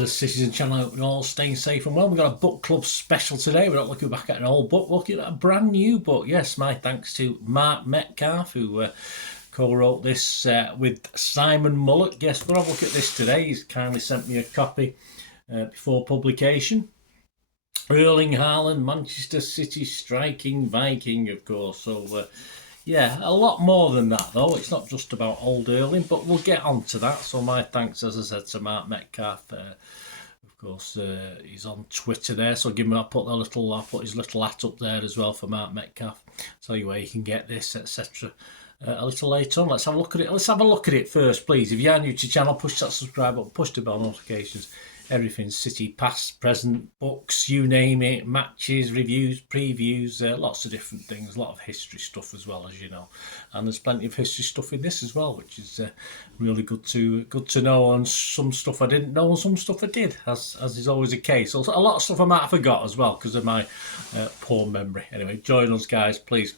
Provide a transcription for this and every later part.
to the Citizen channel. I hope you're all staying safe and well. We've got a book club special today. We're not looking back at an old book, we're looking at a brand new book. Yes, my thanks to Marc who co-wrote this with Simon Mullock. Yes, we'll have a look at this today. He's kindly sent me a copy before publication. Erling, Haaland, Manchester City striking Viking, of course. So, yeah, a lot more than that, though. It's not just about old Erling, but we'll get on to that. So my thanks, as I said, to Marc Metcalf. Of course, he's on Twitter there, so give him. I'll put his little hat up there as well for Marc Metcalf. Tell you where you can get this, etc. A little later on. Let's have a look at it. Let's have a look at it first, please. If you are new to the channel, push that subscribe button, push the bell notifications. Everything City, past, present, books, you name it, matches, reviews, previews, lots of different things, a lot of history stuff as well, as you know. And there's plenty of history stuff in this as well, which is really good to know. And some stuff I didn't know and some stuff I did, as is always the case. Also, a lot of stuff I might have forgot as well because of my poor memory. Anyway, join us, guys, please.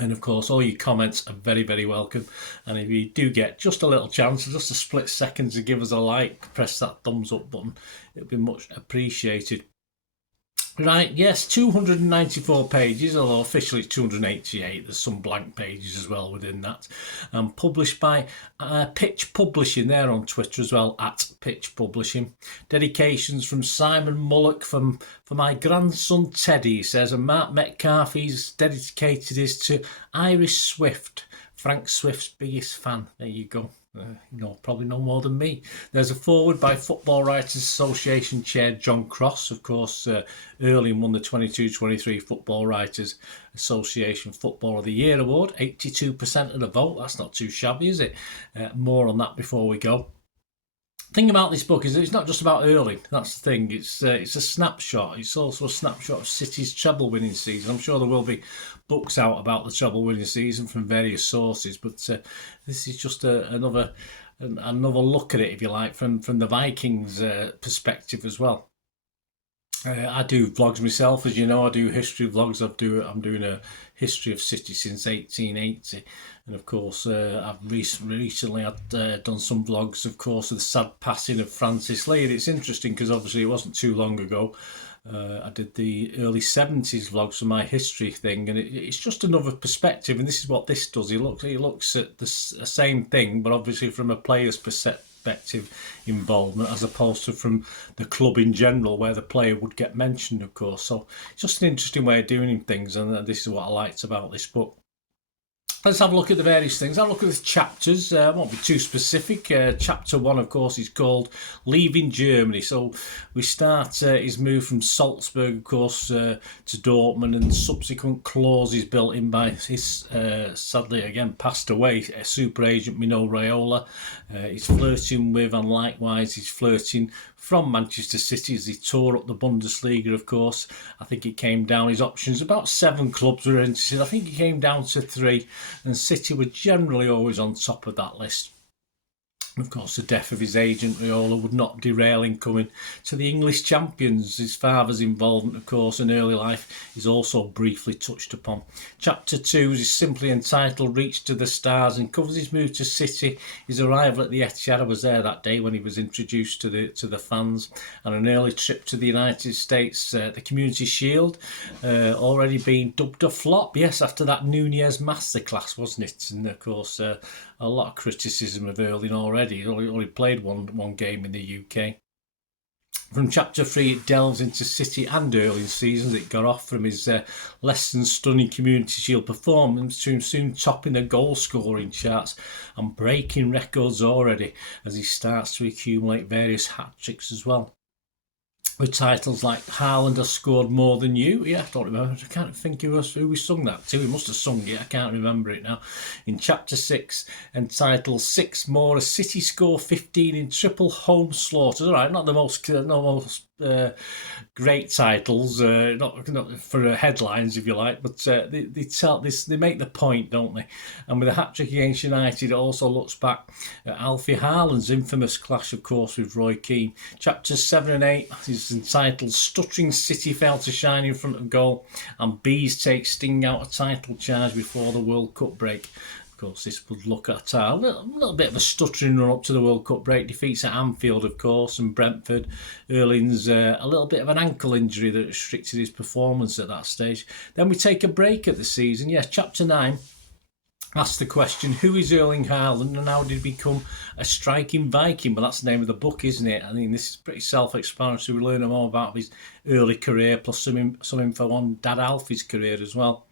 And of course, all your comments are very, very welcome. And if you do get just a little chance, just a split second to give us a like, press that thumbs up button. It'll be much appreciated. Right, yes, 294 pages, although officially it's 288. There's some blank pages as well within that. Published by Pitch Publishing, there on Twitter as well, at Pitch Publishing. Dedications from Simon Mullock for my grandson Teddy, he says, and Marc Metcalf, he's dedicated his to Iris Swift, Frank Swift's biggest fan. There you go. Probably no more than me. There's a foreword by Football Writers Association Chair John Cross. Of course, Erling won the 22-23 Football Writers Association Football of the Year award. 82% of the vote. That's not too shabby, is it? More on that before we go. The thing about this book is that it's not just about Erling. That's the thing. It's a snapshot. It's also a snapshot of City's treble-winning season. I'm sure there will be books out about the treble-winning season from various sources, but this is just another look at it, if you like, from the Vikings' perspective as well. I do vlogs myself, as you know. I do history vlogs. I'm doing a history of City since 1880. And of course, I've recently done some vlogs, of course, of the sad passing of Francis Lee. And it's interesting because obviously it wasn't too long ago. I did the early 70s vlogs for my history thing, and it's just another perspective. And this is what this does. He looks at the same thing, but obviously from a player's perspective involvement, as opposed to from the club in general, where the player would get mentioned, of course. So it's just an interesting way of doing things, and this is what I liked about this book. Let's have a look at the various things. I'll look at the chapters. I won't be too specific. Chapter 1, of course, is called Leaving Germany. So we start his move from Salzburg, of course, to Dortmund, and subsequent clauses built in by his, sadly, again, passed away, super agent Mino Raiola. He's flirting with, and likewise, he's flirting from Manchester City as he tore up the Bundesliga, of course. I think it came down, his options, about 7 clubs were interested. I think it came down to 3, and City were generally always on top of that list. Of course, the death of his agent, Raiola, would not derail him coming to the English champions. His father's involvement, of course, in early life is also briefly touched upon. Chapter 2 is simply entitled Reach to the Stars and covers his move to City, his arrival at the Etihad. I was there that day when he was introduced to the fans, and an early trip to the United States. The Community Shield already being dubbed a flop, yes, after that Nunez masterclass, wasn't it? And of course, a lot of criticism of Erling already. He only played one game in the UK. From chapter 3, it delves into City and Erling's seasons. It got off from his less than stunning Community Shield performance to him soon topping the goal scoring charts and breaking records already as he starts to accumulate various hat-tricks as well. With titles like Haaland has scored more than you. Yeah, I don't remember. I can't think who we sung that to. We must have sung it. I can't remember it now. In chapter 6, entitled 6 More, a City score 15 in triple home slaughters. All right, not the most great titles, not for headlines, if you like, but they tell this. They make the point, don't they? And with a hat-trick against United, it also looks back at Alfie Haaland's infamous clash, of course, with Roy Keane. Chapters 7 and 8 is entitled Stuttering City Failed to Shine in Front of Goal, and Bees take Sting out a title charge before the World Cup break. Of course, this would look at a little bit of a stuttering run up to the World Cup break. Defeats at Anfield, of course, and Brentford. Erling's a little bit of an ankle injury that restricted his performance at that stage. Then we take a break at the season. Yes, Chapter 9 asks the question, who is Erling Haaland and how did he become a striking Viking? Well, that's the name of the book, isn't it? I mean, this is pretty self-explanatory. We learn more about his early career, plus some info on Dad Alfie's career as well.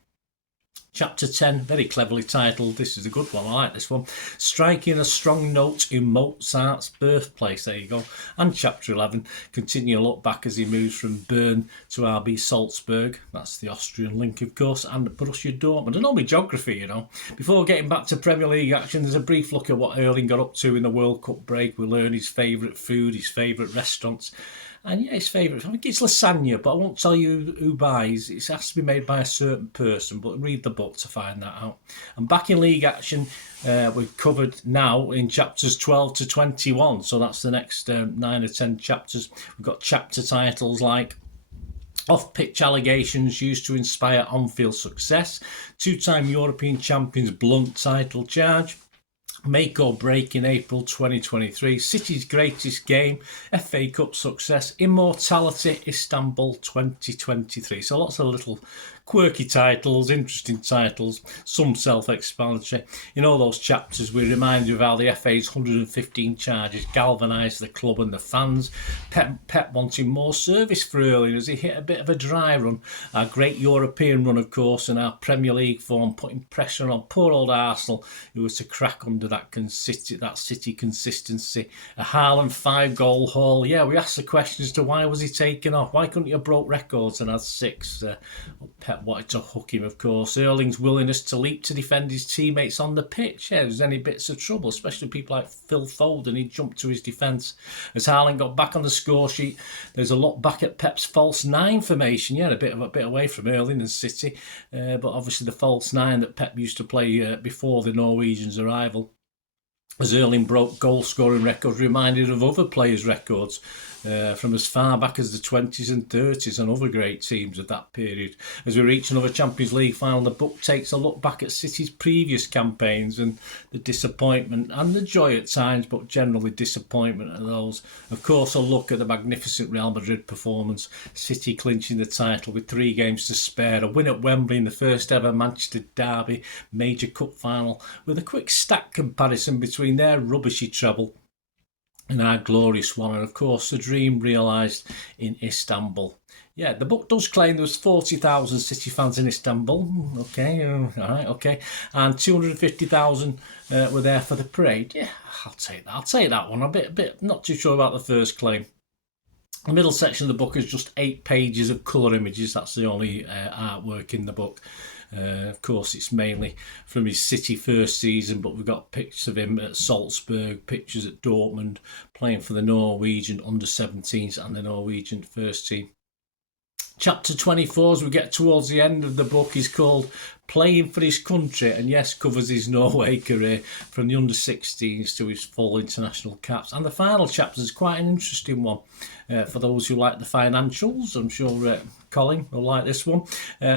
Chapter 10, very cleverly titled, this is a good one, I like this one, Striking a Strong Note in Mozart's Birthplace, there you go. And Chapter 11, continue a look back as he moves from Bern to RB Salzburg, that's the Austrian link of course, and Borussia Dortmund. And all my geography, you know. Before getting back to Premier League action, there's a brief look at what Erling got up to in the World Cup break. We learn his favourite food, his favourite restaurants. And yeah, his favourite, I think it's lasagna, but I won't tell you who buys. It has to be made by a certain person, but read the book to find that out. And back in league action, we've covered now in chapters 12 to 21. So that's the next 9 or 10 chapters. We've got chapter titles like Off-pitch allegations used to inspire on-field success. Two-time European champions blunt title charge. Make or break in April 2023, City's greatest game, FA Cup success, Immortality, Istanbul 2023. So lots of little quirky titles, interesting titles, some self-explanatory. In all those chapters, we remind you of how the FA's 115 charges galvanised the club and the fans. Pep wanting more service for Erling as he hit a bit of a dry run. Our great European run, of course, and our Premier League form putting pressure on poor old Arsenal, who was to crack under that City consistency. A Haaland 5-goal haul. Yeah, we asked the question as to why was he taken off? Why couldn't he have broke records and had 6? Pep wanted to hook him, of course. Erling's willingness to leap to defend his teammates on the pitch. Yeah, there's any bits of trouble, especially people like Phil Foden. He jumped to his defence. As Haaland got back on the score sheet, there's a look back at Pep's false 9 formation. Yeah, a bit away from Erling and City, but obviously the false 9 that Pep used to play before the Norwegians' arrival. As Erling broke goal-scoring records, reminded of other players' records from as far back as the 20s and 30s and other great teams of that period. As we reach another Champions League final, the book takes a look back at City's previous campaigns and the disappointment and the joy at times, but generally disappointment of those. Of course, a look at the magnificent Real Madrid performance, City clinching the title with 3 games to spare, a win at Wembley in the first ever Manchester derby, major cup final, with a quick stat comparison between their rubbishy treble and our glorious one, and of course the dream realised in Istanbul. Yeah, the book does claim there was 40,000 City fans in Istanbul. Okay, all right, okay, and 250,000 were there for the parade. Yeah, I'll take that. I'll take that one. I'm a bit not too sure about the first claim. The middle section of the book is just 8 pages of colour images. That's the only artwork in the book. Of course, it's mainly from his City first season, but we've got pictures of him at Salzburg, pictures at Dortmund, playing for the Norwegian under-17s and the Norwegian first team. Chapter 24, as we get towards the end of the book, is called Playing for His Country, and yes, covers his Norway career from the under-16s to his full international caps. And the final chapter is quite an interesting one for those who like the financials. I'm sure Colin will like this one.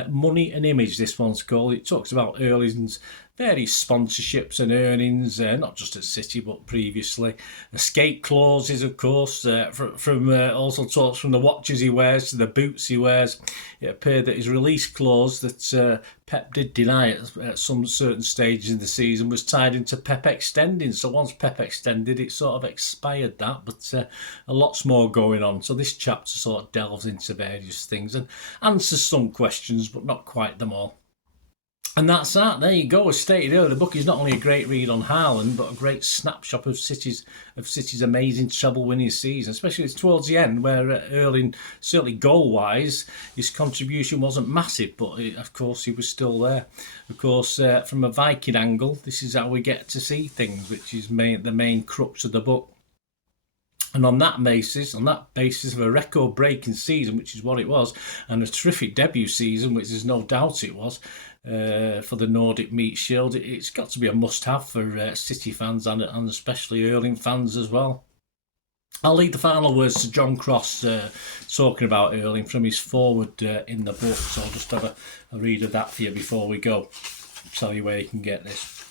Money and Image, this one's called. It talks about Erling's various sponsorships and earnings, not just at City but previously. Escape clauses, of course, from also talks from the watches he wears to the boots he wears. It appeared that his release clause that Pep did deny at some certain stages in the season was tied into Pep extending. So once Pep extended, it sort of expired that, but a lot's more going on. So this chapter sort of delves into various things and answers some questions, but not quite them all. And that's that. There you go. As stated earlier, the book is not only a great read on Haaland, but a great snapshot of City's amazing treble-winning season, especially towards the end, where Erling, certainly goal-wise, his contribution wasn't massive, but of course he was still there. Of course, from a Viking angle, this is how we get to see things, which is the main crux of the book. And on that basis of a record-breaking season, which is what it was, and a terrific debut season, which there's no doubt it was, for the Nordic Meat Shield, it's got to be a must-have for City fans and especially Erling fans as well. I'll leave the final words to John Cross talking about Erling from his foreword in the book, so I'll just have a read of that for you before we go. I'll tell you where you can get this.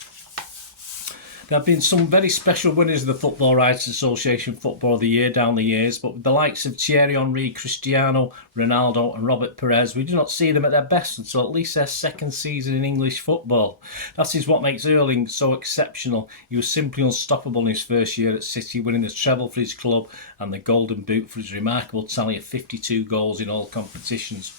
There have been some very special winners of the Football Writers Association Football of the Year down the years, but with the likes of Thierry Henry, Cristiano Ronaldo and Robert Perez, we do not see them at their best until at least their second season in English football. That is what makes Erling so exceptional. He was simply unstoppable in his first year at City, winning the treble for his club and the Golden Boot for his remarkable tally of 52 goals in all competitions.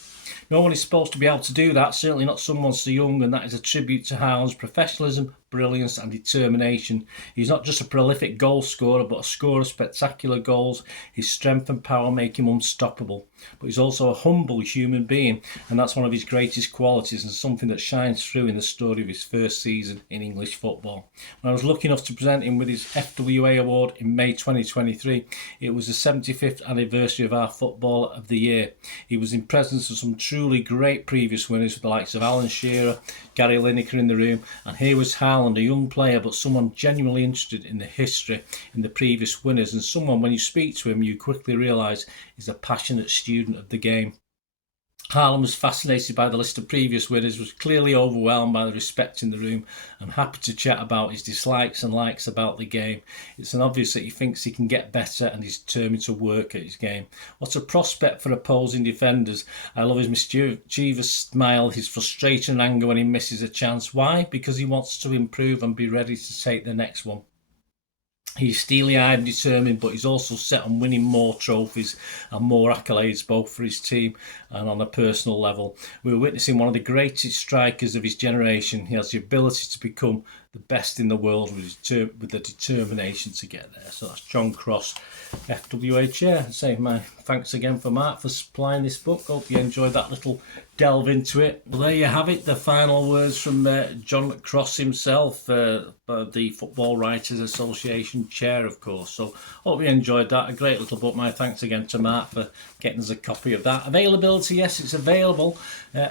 No one is supposed to be able to do that, certainly not someone so young, and that is a tribute to Haaland's professionalism, brilliance and determination. He's not just a prolific goal scorer, but a scorer of spectacular goals. His strength and power make him unstoppable. But he's also a humble human being, and that's one of his greatest qualities and something that shines through in the story of his first season in English football. When I was lucky enough to present him with his FWA award in May 2023, it was the 75th anniversary of our Footballer of the Year. He was in presence of some truly great previous winners with the likes of Alan Shearer, Gary Lineker in the room, and here was Haaland, a young player but someone genuinely interested in the history in the previous winners, and someone when you speak to him you quickly realise is a passionate student of the game. Haaland was fascinated by the list of previous winners, was clearly overwhelmed by the respect in the room and happy to chat about his dislikes and likes about the game. It's an obvious that he thinks he can get better and he's determined to work at his game. What a prospect for opposing defenders. I love his mischievous smile, his frustration and anger when he misses a chance. Why? Because he wants to improve and be ready to take the next one. He's steely-eyed and determined, but he's also set on winning more trophies and more accolades, both for his team and on a personal level. We're witnessing one of the greatest strikers of his generation. He has the ability to become the best in the world with the determination to get there. So that's John Cross, FWA Chair. Say my thanks again for Marc for supplying this book. Hope you enjoyed that little delve into it. Well, there you have it, the final words from John Cross himself, the Football Writers Association Chair, of course. So hope you enjoyed that. A great little book. My thanks again to Marc for getting us a copy of that. Availability, yes, it's available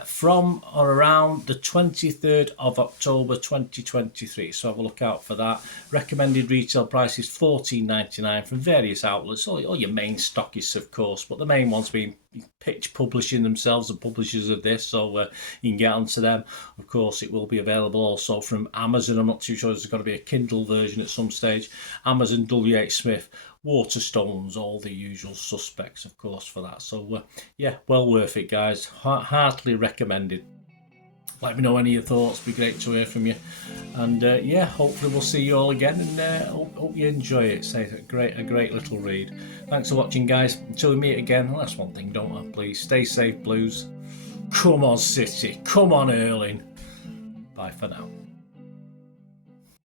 from or around the 23rd of October 2023. So have a look out for that. Recommended retail price is $14.99 from various outlets, all your main stockists, of course, but the main ones being Pitch Publishing themselves, the publishers of this, so you can get onto them. Of course, it will be available also from Amazon. I'm not too sure there's got to be a Kindle version at some stage. Amazon, WH Smith, Waterstones, all the usual suspects, of course, for that. So yeah, well worth it, guys. Heartily recommended. Let me know any of your thoughts. It'd be great to hear from you. And yeah, hopefully we'll see you all again, and hope you enjoy it. Say a great little read. Thanks for watching, guys. Until we meet again, well, that's one thing, don't I? Please stay safe, Blues. Come on, City. Come on, Erling. Bye for now.